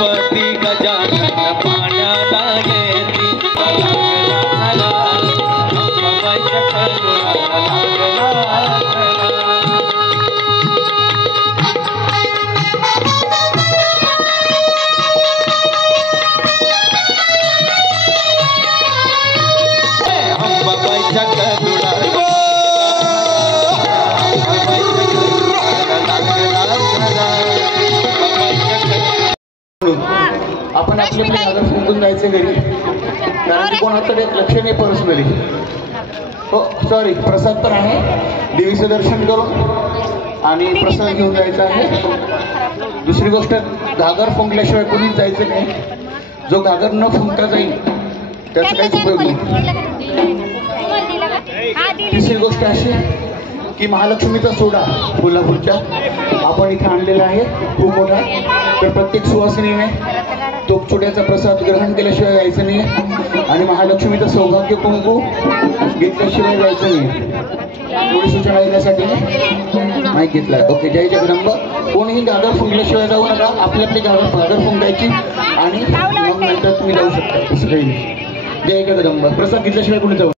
गणपती गजानन पाण्याला येती अंबाबाईच्या करुणाला अंबाबाईच्या करुणाला आपण आपले घागर फुंकून जायचं घरी, कारण कोणाकडे लक्ष नाही पर्सनली. हो सॉरी, प्रसाद पण आहे, देवीचं दर्शन करून आणि प्रसाद घेऊन जायचा आहे. दुसरी गोष्ट, घागर फुंकल्याशिवाय कोणीच जायचं नाही. जो घागर न फुंकता जाईल त्याचा काहीच उपयोग नाही. तिसरी गोष्ट अशी की महालक्ष्मीचा सोडा कोल्हापूरच्या आपण इथे आणलेला आहे खूप मोठा. तर प्रत्येक सुवासिनीने तोपचोड्याचा प्रसाद ग्रहण केल्याशिवाय जायचं नाही आणि महालक्ष्मीचं सौभाग्य कुंकू घेतल्याशिवाय जायचं नाही. थोडी सूचना देण्यासाठी माहीत घेतला. ओके, जय जगदंब. कोणीही घागर फुंकल्याशिवाय जाऊ नका. आपली आपली घागर फुंकायची आणि मग नंतर तुम्ही जाऊ शकता. असं काही नाही. जय जगदंब. प्रसाद घेतल्याशिवाय कोणी जाऊ.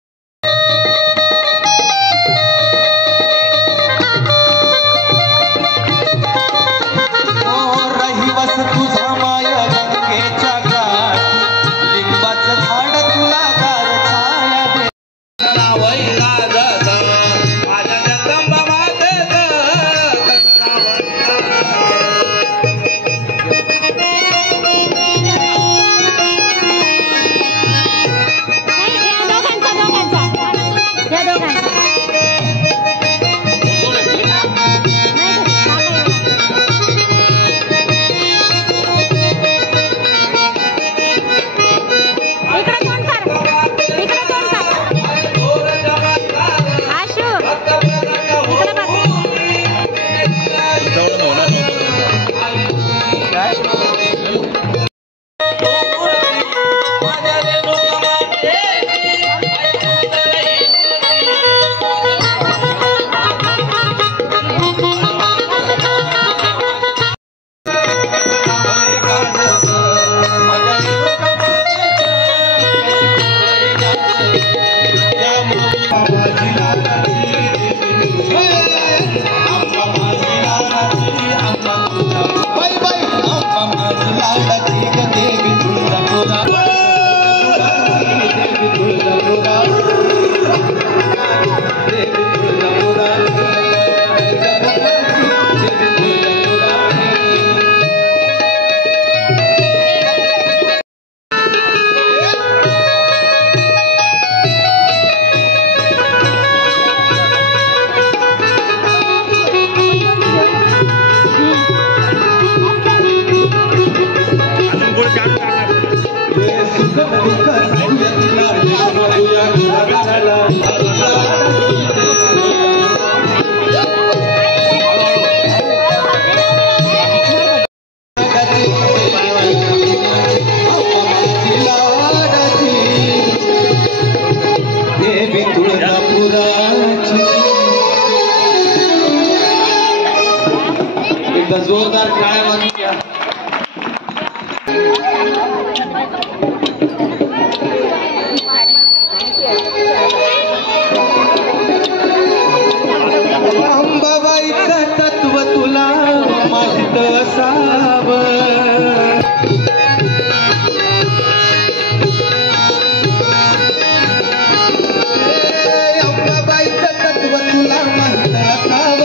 जोरदार टाळ्या वाजवूया. अंबाबाईचं तत्व तुला माहित असावं. अंबाबाईचं तत्व तुला माहित असावं.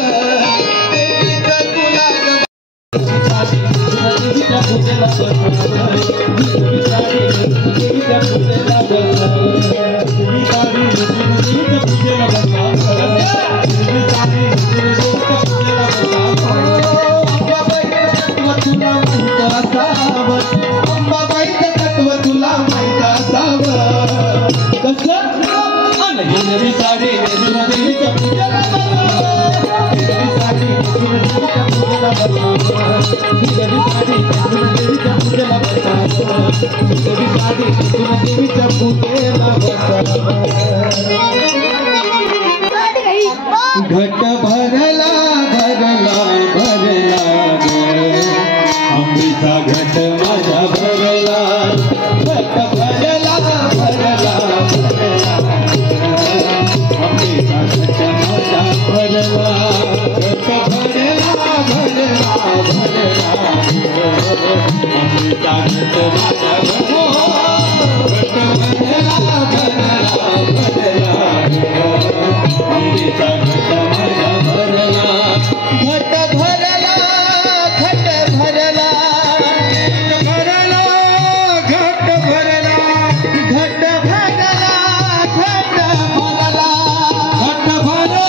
घट भरला भरला भरला अमृता आंबेचा घट माझा भरला घट भरला भरला भरला आंबेचा घट माझा भरला घट भरला भरला भरला आंबेचा घट माझा भरला घट भरला भरला भरला आंबेचा घट माझा भरला घट भरला घट भरला घट भरला घट भरला घट भरला घट भरला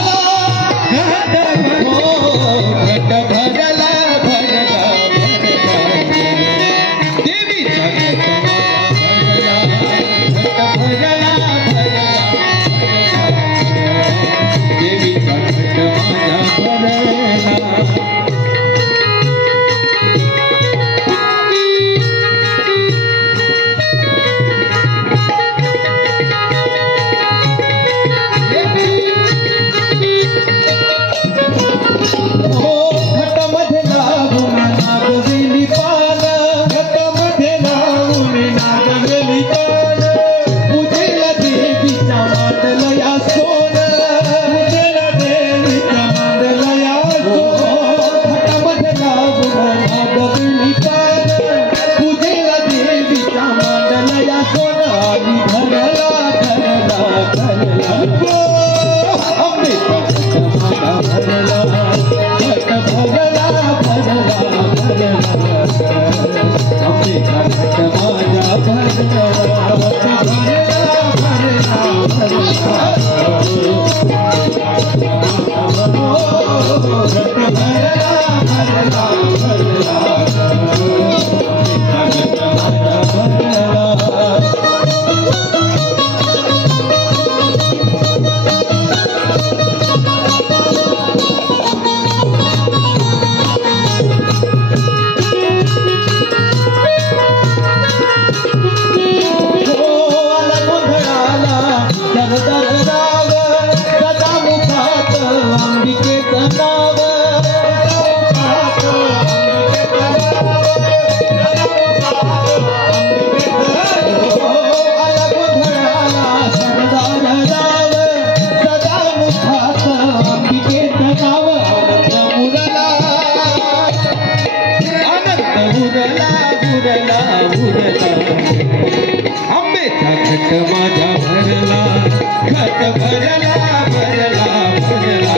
घट भरला घट भरला भरला देवीचा घट भरला घट भरला भरला देवीचा घट माझा भरला आंबेचा घट माझा भरला घट भरला भरला भरला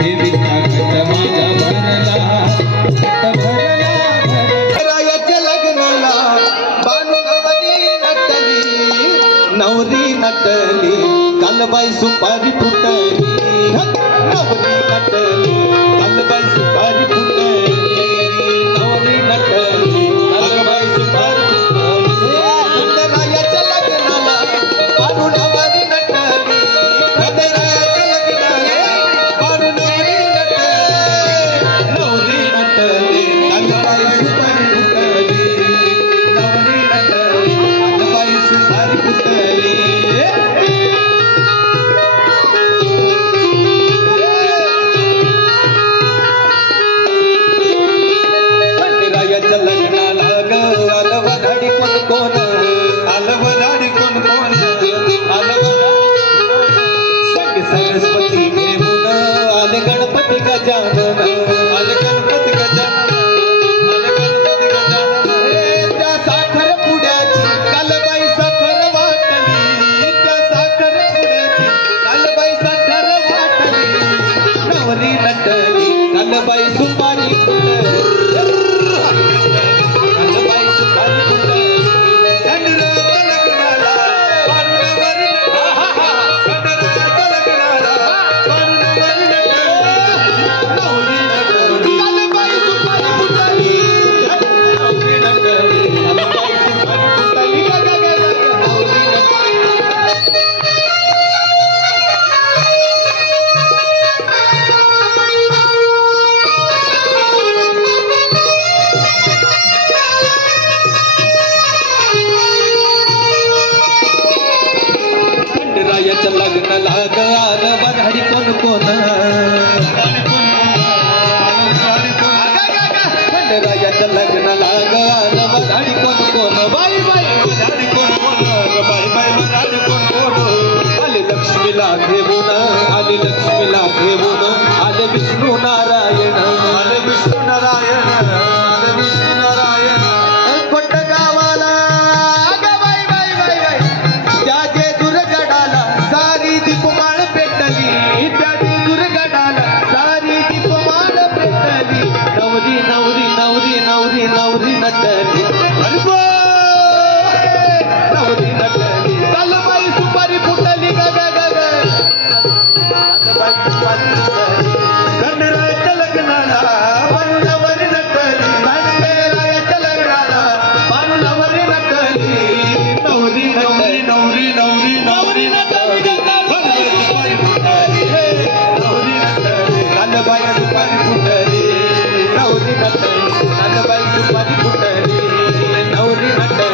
देवीचा घट माझा भरला घट भरला रायाच्या लग्नाला बानू नवरी नटली नवरी नटली कालबाई सुपारी फुटली नवरी नटली कालबाई सुपारी फुटली नवरी नटली कालबाई सुपारी रायाच्या लग्नाला बानू नवरी नटली आणि लक्ष्मीला घेऊन आले विष्णू नारायण, आले विष्णू नारायण, आले विष्णू नारायण. कोट गावाला ग बाई बाई बाई बाई त्या जेजुरगडाला सारी दीपमाळ पेटली, त्या जेजुरगडाला सारी दीपमाळ पेटली. नवरी नवरी नवरी नवरी नवरी नटली, अरे नवरी नटली. चाल बाई सुपारी फुटली ग ग ग ग, गणरायाच्या लग्नाला बाणूलावरी नटली, गणरायाच्या लग्नाला बाणूलावरी नटली. नवरी नवरी नवरी नवरी नवरी नटली, सुपारी फुटली, नवरी नटली. कालबाई सुपारी फुटली, नवरी नटली. कालबाई सुपारी फुटली, नवरी नटली.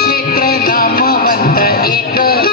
क्षेत्र नामवंत एक